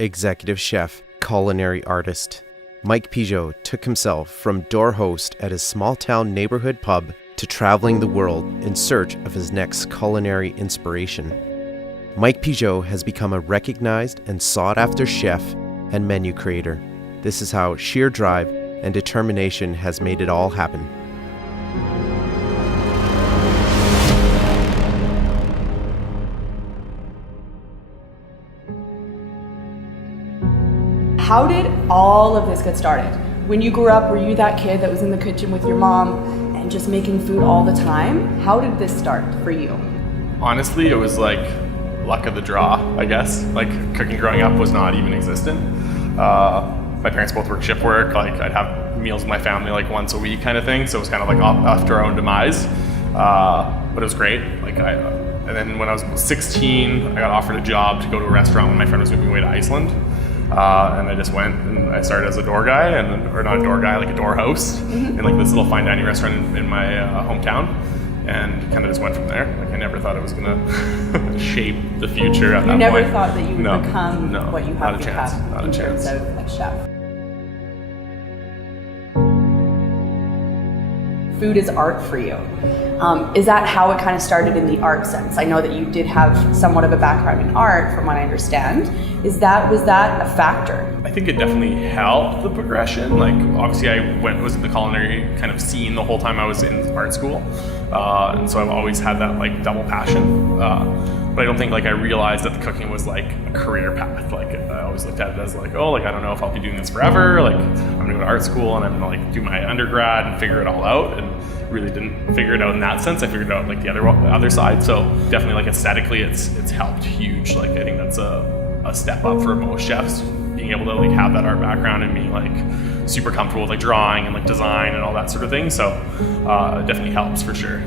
executive chef, culinary artist. Mike Pigot took himself from door host at his small-town neighborhood pub to traveling the world in search of his next culinary inspiration. Mike Pigot has become a recognized and sought-after chef and menu creator. This is how sheer drive and determination has made it all happen. How did all of this get started? When you grew up, were you that kid that was in the kitchen with your mom and just making food all the time? How did this start for you? Honestly, it was like luck of the draw, I guess. Like cooking growing up was not even existent. My parents both worked shift work. Like I'd have meals with my family like once a week kind of thing. So it was kind of like after our own demise. But it was great. And then when I was 16, I got offered a job to go to a restaurant when my friend was moving away to Iceland. And I just went and I started as a door guy, or not a door guy, like a door host in like this little fine dining restaurant in my hometown, and kind of just went from there. Like I never thought it was gonna shape the future at that point. You never thought that you would become what you have become not a chance. Of a chef. Food is art for you. Is that how it kind of started in the art sense? I know that you did have somewhat of a background in art, from what I understand. Was that a factor? I think it definitely helped the progression. Like obviously I was in the culinary kind of scene the whole time I was in art school. And so I've always had that like double passion. But I don't think like I realized that the cooking was like a career path. Like I always looked at it as like, oh, like I don't know if I'll be doing this forever. Like I'm gonna go to art school and I'm gonna like do my undergrad and figure it all out. And really didn't figure it out in that sense. I figured it out like the other side. So definitely like aesthetically, it's helped huge. Like I think that's a step up for most chefs, being able to like have that art background and being like super comfortable with like drawing and like design and all that sort of thing. So it definitely helps for sure.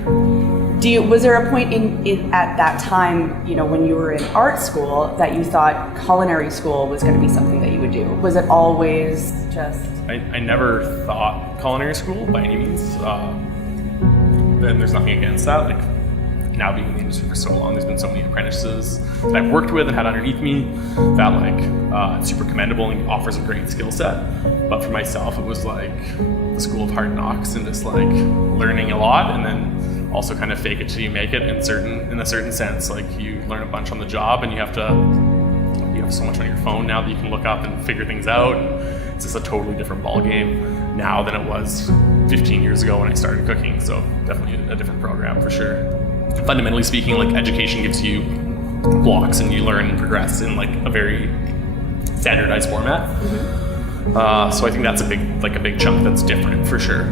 Was there a point in at that time, you know, when you were in art school, that you thought culinary school was going to be something that you would do? Was it always just? I never thought culinary school by any means. And there's nothing against that. Like now being in the industry for so long, there's been so many apprentices that I've worked with and had underneath me that like it's super commendable and offers a great skill set. But for myself, it was like the school of hard knocks and just like learning a lot, and then also kind of fake it till you make it in a certain sense. Like you learn a bunch on the job, and you have so much on your phone now that you can look up and figure things out. And it's just a totally different ball game now than it was 15 years ago when I started cooking. So definitely a different program for sure. Fundamentally speaking, like education gives you blocks and you learn and progress in like a very standardized format. So I think that's a big chunk that's different for sure.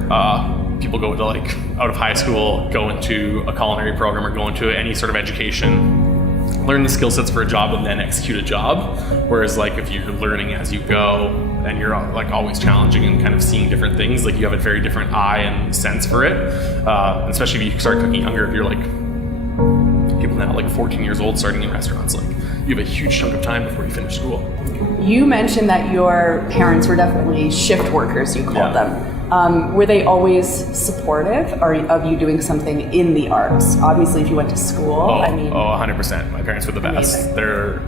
People go to like out of high school, go into a culinary program or go into any sort of education, learn the skill sets for a job and then execute a job. Whereas like if you're learning as you go and you're like always challenging and kind of seeing different things, like you have a very different eye and sense for it. Especially if you start cooking younger, if you're like people now like 14 years old starting in restaurants, like you have a huge chunk of time before you finish school. You mentioned that your parents were definitely shift workers, you called them. Were they always supportive of you doing something in the arts? Obviously, if you went to school, 100%. My parents were the best. Amazing. They're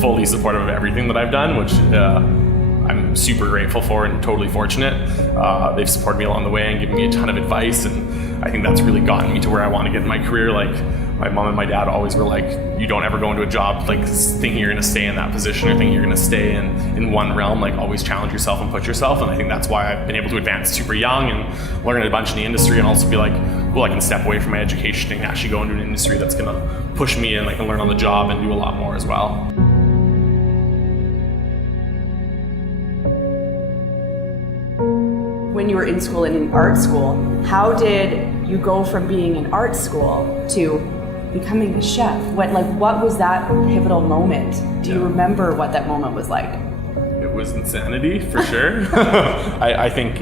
fully supportive of everything that I've done, which I'm super grateful for and totally fortunate. They've supported me along the way and given me a ton of advice, and I think that's really gotten me to where I want to get in my career. Like my mom and my dad always were like, you don't ever go into a job like thinking you're going to stay in that position or thinking you're going to stay in one realm. Like always challenge yourself and push yourself. And I think that's why I've been able to advance super young and learn a bunch in the industry, and also be like, well, I can step away from my education and actually go into an industry that's going to push me and I can learn on the job and do a lot more as well. When you were in school and in art school, how did you go from being in art school to becoming a chef? What was that pivotal moment? Do you remember what that moment was like? It was insanity for sure. I think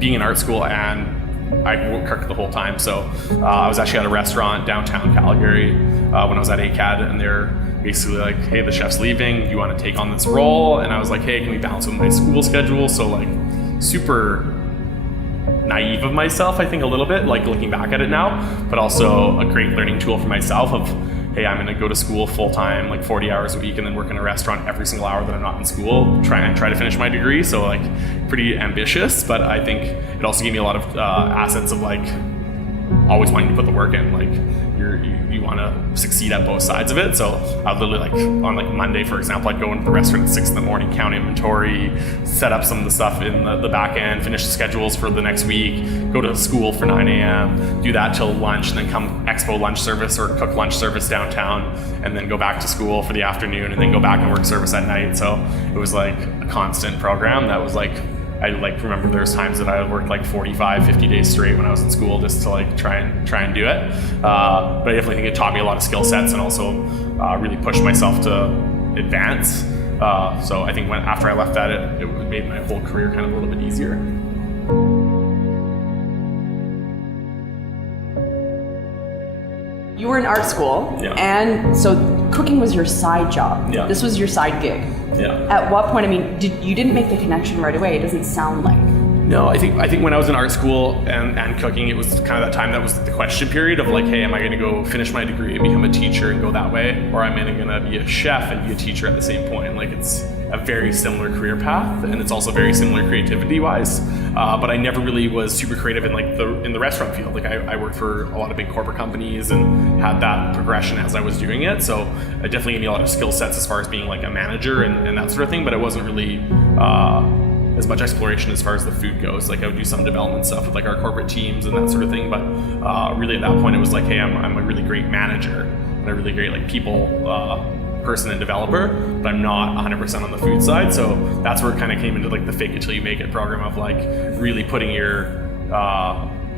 being in art school, and I cooked the whole time. So I was actually at a restaurant downtown Calgary when I was at ACAD, and they're basically like, hey, the chef's leaving, you want to take on this role? And I was like, hey, can we balance with my school schedule? So like super naive of myself, I think a little bit, like looking back at it now, but also a great learning tool for myself of hey, I'm going to go to school full time, like 40 hours a week, and then work in a restaurant every single hour that I'm not in school, try to finish my degree. So like pretty ambitious, but I think it also gave me a lot of assets of like always wanting to put the work in. Like you want to succeed at both sides of it. So I would literally, like on like Monday, for example, I'd go into the restaurant at 6 a.m, count inventory, set up some of the stuff in the back end, finish the schedules for the next week, go to school for 9 a.m, do that till lunch, and then come expo lunch service or cook lunch service downtown, and then go back to school for the afternoon, and then go back and work service at night. So it was like a constant program that was like, I like remember there was times that I worked like 45, 50 days straight when I was in school just to like try and do it. But I definitely think it taught me a lot of skill sets and also really pushed myself to advance. So I think after I left that, it made my whole career kind of a little bit easier. You were in art school, Yeah. and so cooking was your side job. Yeah. This was your side gig. Yeah. At what point, I mean, you didn't make the connection right away. It doesn't sound like. No, I think when I was in art school and cooking, it was kind of that time that was the question period of like, hey, am I going to go finish my degree and become a teacher and go that way, or am I going to be a chef and be a teacher at the same point? Like it's a very similar career path, and it's also very similar creativity wise. But I never really was super creative in like in the restaurant field. Like I worked for a lot of big corporate companies and had that progression as I was doing it. So it definitely gave me a lot of skill sets as far as being like a manager and that sort of thing. But it wasn't really as much exploration as far as the food goes. Like I would do some development stuff with like our corporate teams and that sort of thing. But really at that point it was like, hey, I'm a really great manager and a really great like people person and developer, but I'm not 100% on the food side. So that's where it kind of came into like the fake it till you make it program of like really putting your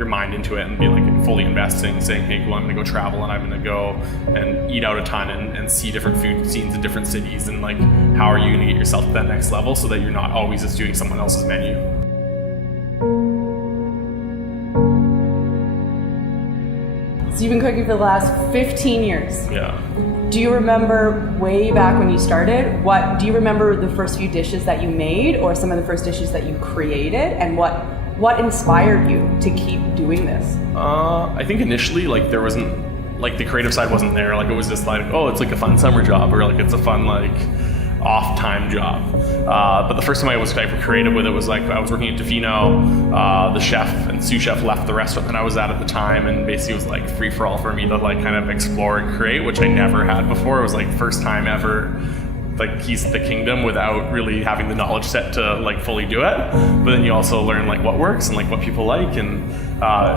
mind into it and be like fully investing, saying, hey, cool, I'm going to go travel and I'm going to go and eat out a ton and see different food scenes in different cities, and like how are you going to get yourself to that next level so that you're not always just doing someone else's menu. So you've been cooking for the last 15 years. Yeah. Do you remember way back when you started, do you remember the first few dishes that you made, or some of the first dishes that you created, and what inspired you to keep doing this? I think initially, like there wasn't, like the creative side wasn't there. Like it was just like, oh, it's like a fun summer job, or like it's a fun like off time job. But the first time I was type of creative with it was like I was working at Tofino. The chef and sous chef left the restaurant that I was at the time, and basically it was like free for all for me to like kind of explore and create, which I never had before. It was like first time ever like Keys to the Kingdom without really having the knowledge set to like fully do it. But then you also learn like what works and like what people like, and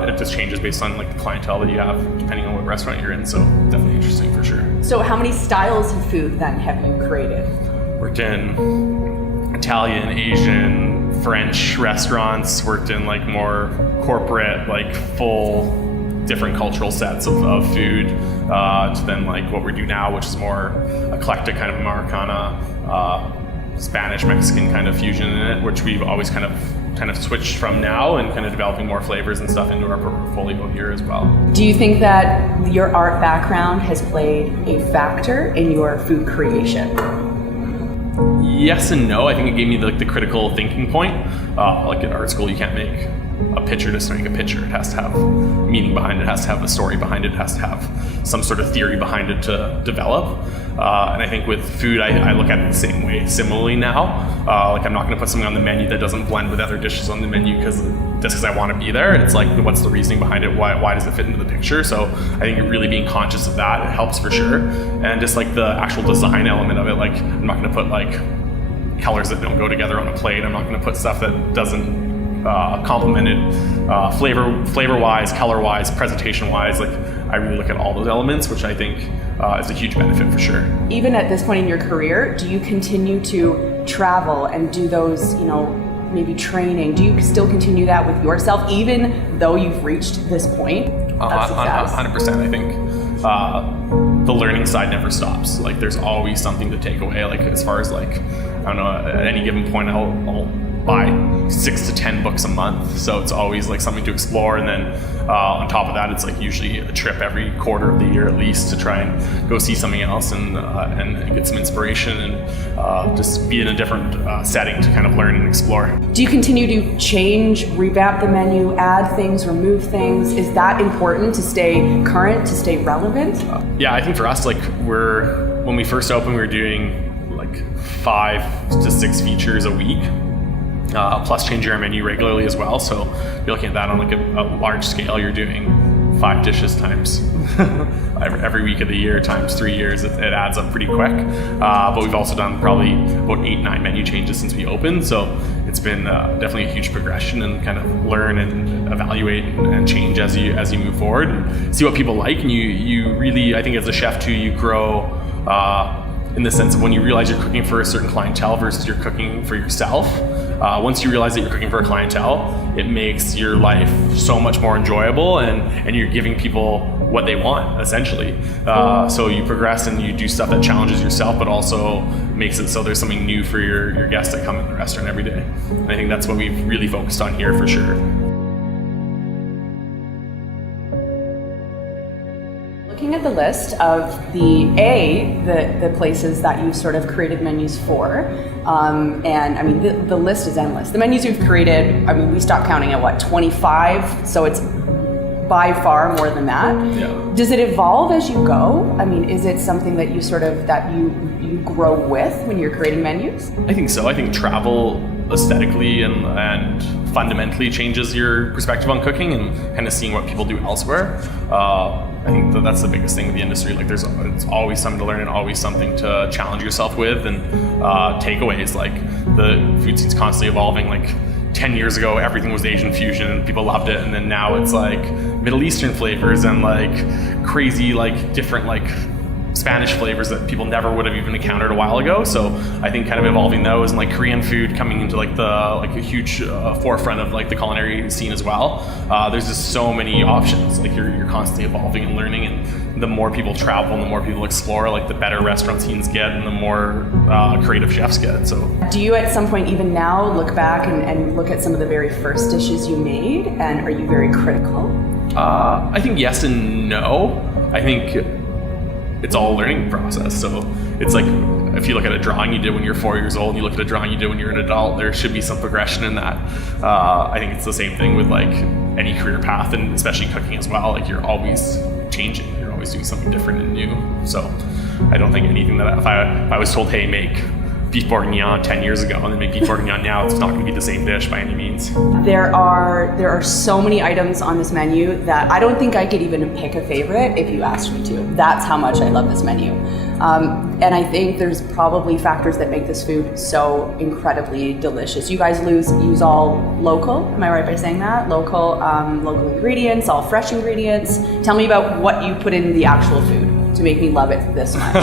it just changes based on like the clientele that you have depending on what restaurant you're in. So definitely interesting for sure. So how many styles of food then have you created? Worked in Italian, Asian, French restaurants, worked in like more corporate, like full different cultural sets of food, to then like what we do now, which is more eclectic kind of Americana, Spanish, Mexican kind of fusion in it, which we've always kind of switched from now, and kind of developing more flavors and stuff into our portfolio here as well. Do you think that your art background has played a factor in your food creation? Yes and no. I think it gave me the critical thinking point. Like at art school, you can't make a picture just to make a picture. It has to have meaning behind it. It has to have a story behind it. It has to have some sort of theory behind it to develop. And I think with food, I look at it the same way, similarly now. Like I'm not going to put something on the menu that doesn't blend with other dishes on the menu just because I want to be there. It's like, what's the reasoning behind it? Why does it fit into the picture? So I think really being conscious of that, it helps for sure. And just like the actual design element of it, like I'm not going to put like colors that don't go together on a plate. I'm not going to put stuff that doesn't complement it flavor-wise, color-wise, presentation-wise. Like I really look at all those elements, which I think is a huge benefit for sure. Even at this point in your career, do you continue to travel and do those, maybe training? Do you still continue that with yourself, even though you've reached this point of success? 100%. I think the learning side never stops. Like there's always something to take away. Like as far as like, I don't know, at any given point, I'll buy 6 to 10 books a month, so it's always like something to explore. And then on top of that, it's like usually a trip every quarter of the year at least to try and go see something else and get some inspiration and just be in a different setting to kind of learn and explore. Do you continue to change, revamp the menu, add things, remove things? Is that important to stay current, to stay relevant? Yeah, I think for us, like when we first opened, we were doing like 5 to 6 features a week. Plus changing our menu regularly as well. So you're looking at that on like a large scale. You're doing 5 dishes times every week of the year times 3 years. It adds up pretty quick. But we've also done probably about 8-9 menu changes since we opened. So it's been definitely a huge progression, and kind of learn and evaluate and change as you move forward and see what people like. And you really, I think as a chef too, you grow in the sense of when you realize you're cooking for a certain clientele versus you're cooking for yourself. Once you realize that you're cooking for a clientele, it makes your life so much more enjoyable, and you're giving people what they want, essentially. So you progress and you do stuff that challenges yourself, but also makes it so there's something new for your guests that come in the restaurant every day. And I think that's what we've really focused on here for sure. Looking at the list of the places that you've sort of created menus for, and I mean the list is endless. The menus you've created, I mean, we stopped counting at 25, so it's by far more than that. Yeah. Does it evolve as you go? I mean, is it something that you grow with when you're creating menus? I think so. I think travel aesthetically and fundamentally changes your perspective on cooking and kind of seeing what people do elsewhere. I think that's the biggest thing with the industry. Like it's always something to learn and always something to challenge yourself with, and takeaways. Like the food scene's constantly evolving. Like 10 years ago, everything was Asian fusion and people loved it, and then now it's like Middle Eastern flavors and like crazy like different like Spanish flavors that people never would have even encountered a while ago. So I think kind of evolving those, and like Korean food coming into like a huge forefront of like the culinary scene as well. There's just so many options. Like you're constantly evolving and learning, and the more people travel and the more people explore, like the better restaurant scenes get and the more creative chefs get. So do you at some point even now look back and look at some of the very first dishes you made, and are you very critical? I think yes and no. I think it's all a learning process. So it's like if you look at a drawing you did when you're 4 years old and you look at a drawing you did when you're an adult, there should be some progression in that. I think it's the same thing with like any career path, and especially cooking as well. Like you're always changing, you're always doing something different and new. So I don't think anything that if I was told, hey, make beef bourguignon 10 years ago and then make beef bourguignon now, it's not going to be the same dish by any means. There are so many items on this menu that I don't think I could even pick a favorite if you asked me to. That's how much I love this menu. And I think there's probably factors that make this food so incredibly delicious. You guys use all local, am I right by saying that? Local ingredients, all fresh ingredients. Tell me about what you put in the actual food to make me love it this much.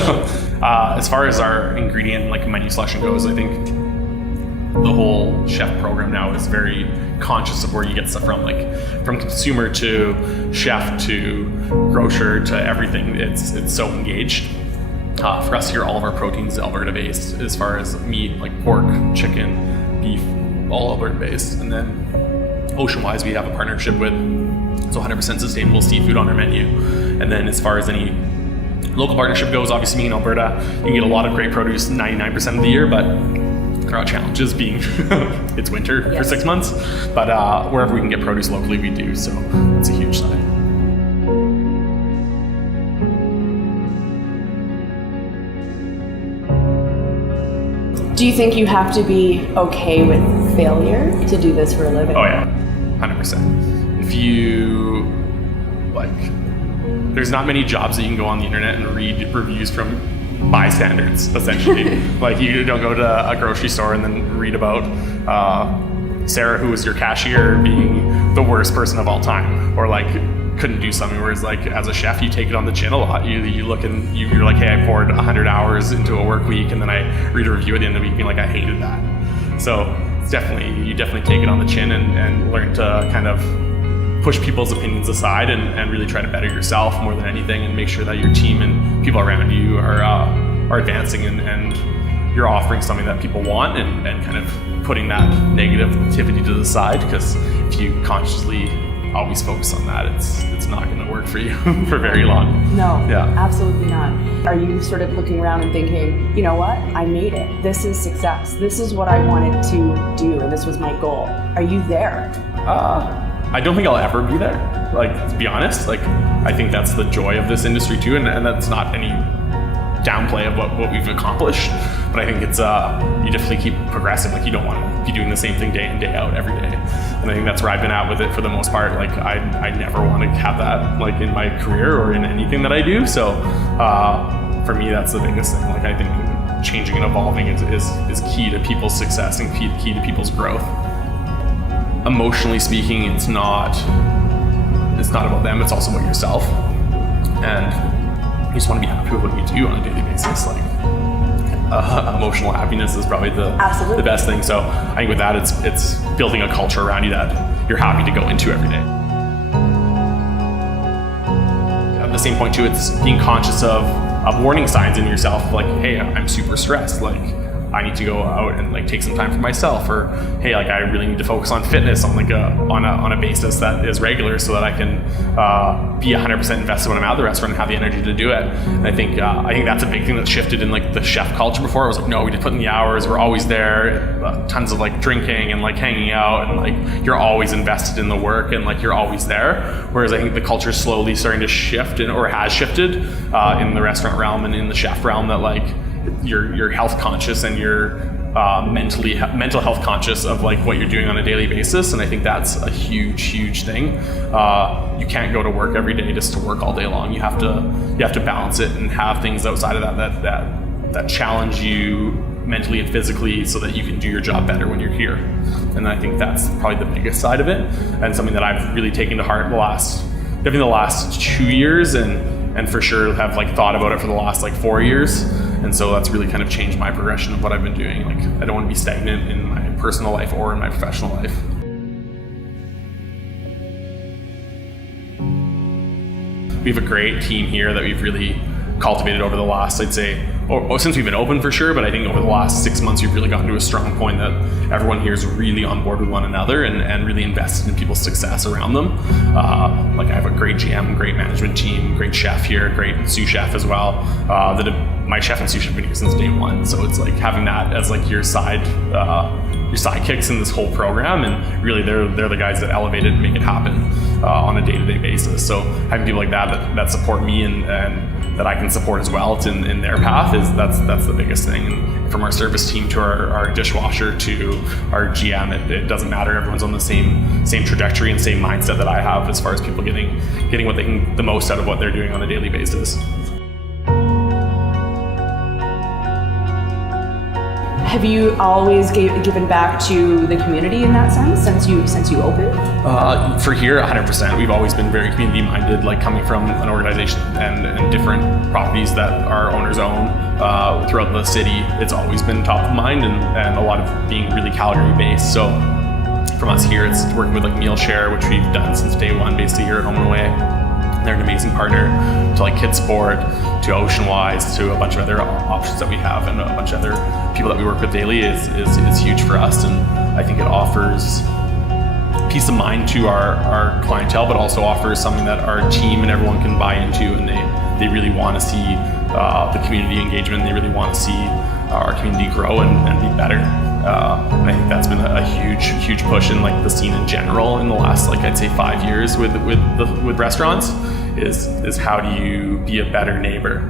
As far as our ingredient like menu selection goes, I think the whole chef program now is very conscious of where you get stuff from, like from consumer to chef to grocer to everything. It's so engaged. For us here, all of our proteins Alberta based, as far as meat, like pork, chicken, beef, all Alberta based. And then ocean wise, we have a partnership with 100% sustainable seafood on our menu. And then as far as any local partnership goes, obviously being in Alberta, you can get a lot of great produce 99% of the year, but there are challenges being it's winter for 6 months. But wherever we can get produce locally, we do. So that's a huge side. Do you think you have to be okay with failure to do this for a living? Oh yeah, 100%. If you there's not many jobs that you can go on the internet and read reviews from bystanders, essentially. Like you don't go to a grocery store and then read about Sarah, who was your cashier, being the worst person of all time, or like couldn't do something. Whereas like as a chef, you take it on the chin a lot. You look and you're like, hey, I poured 100 hours into a work week, and then I read a review at the end of the week being like, I hated that. So it's you definitely take it on the chin and learn to kind of push people's opinions aside and really try to better yourself more than anything, and make sure that your team and people around you are advancing and you're offering something that people want and kind of putting that negativity to the side, because if you consciously always focus on that, it's not going to work for you for very long. No, Yeah. absolutely not. Are you sort of looking around and thinking, you know what, I made it. This is success. This is what I wanted to do, and this was my goal. Are you there? I don't think I'll ever be there. Like, to be honest, like, I think that's the joy of this industry too, and that's not any downplay of what we've accomplished. But I think it's you definitely keep progressing. Like, you don't want to be doing the same thing day in, day out every day. And I think that's where I've been at with it for the most part. Like, I never want to have that like in my career or in anything that I do. So for me, that's the biggest thing. Like, I think changing and evolving is key to people's success and key to people's growth. Emotionally speaking, it's not about them, it's also about yourself. And you just want to be happy with what you do on a daily basis. Like, emotional happiness is probably the best thing. So I think with that, it's building a culture around you that you're happy to go into every day. At the same point too, it's being conscious of warning signs in yourself, like, hey, I'm super stressed, like I need to go out and like take some time for myself, or hey, like I really need to focus on fitness on like on a basis that is regular, so that I can be 100% invested when I'm at the restaurant and have the energy to do it. And I think that's a big thing that shifted in like the chef culture before. It was like, no, we just put in the hours, we're always there, tons of like drinking and like hanging out, and like you're always invested in the work and like you're always there. Whereas I think the culture is slowly starting to shift, or has shifted in the restaurant realm and in the chef realm, that like you're health conscious and you're mental health conscious of like what you're doing on a daily basis. And I think that's a huge thing. You can't go to work every day just to work all day long. You have to balance it and have things outside of that challenge you mentally and physically, so that you can do your job better when you're here. And I think that's probably the biggest side of it, and something that I've really taken to heart the last 2 years, and for sure have like thought about it for the last like 4 years. And so that's really kind of changed my progression of what I've been doing. Like, I don't want to be stagnant in my personal life or in my professional life. We have a great team here that we've really cultivated over the last, I'd say, or since we've been open for sure, but I think over the last 6 months, we've really gotten to a strong point that everyone here is really on board with one another and really invested in people's success around them. Like, I have a great GM, great management team, great chef here, great sous chef as well. My chef and sous chef have been here since day one. So it's like having that as like your sidekicks in this whole program, and really they're the guys that elevate it and make it happen on a day-to-day basis. So having people like that support me and that I can support as well in their path that's the biggest thing. And from our service team to our dishwasher to our GM, it doesn't matter. Everyone's on the same trajectory and same mindset that I have, as far as people getting what they can, the most out of what they're doing on a daily basis. Have you always given back to the community in that sense since you opened? For here, 100%. We've always been very community minded, like coming from an organization and different properties that our owners own throughout the city. It's always been top of mind, and a lot of being really Calgary based. So from us here, it's working with like Meal Share, which we've done since day one, basically here at Home and Away. They're an amazing partner to like Kids Sport, to Ocean Wise, to a bunch of other options that we have, and a bunch of other people that we work with daily is huge for us. And I think it offers peace of mind to our clientele, but also offers something that our team and everyone can buy into, and they really want to see the community engagement. They really want to see our community grow and be better. And I think that's been a huge push in like the scene in general in the last, like, I'd say 5 years with restaurants, is how do you be a better neighbor?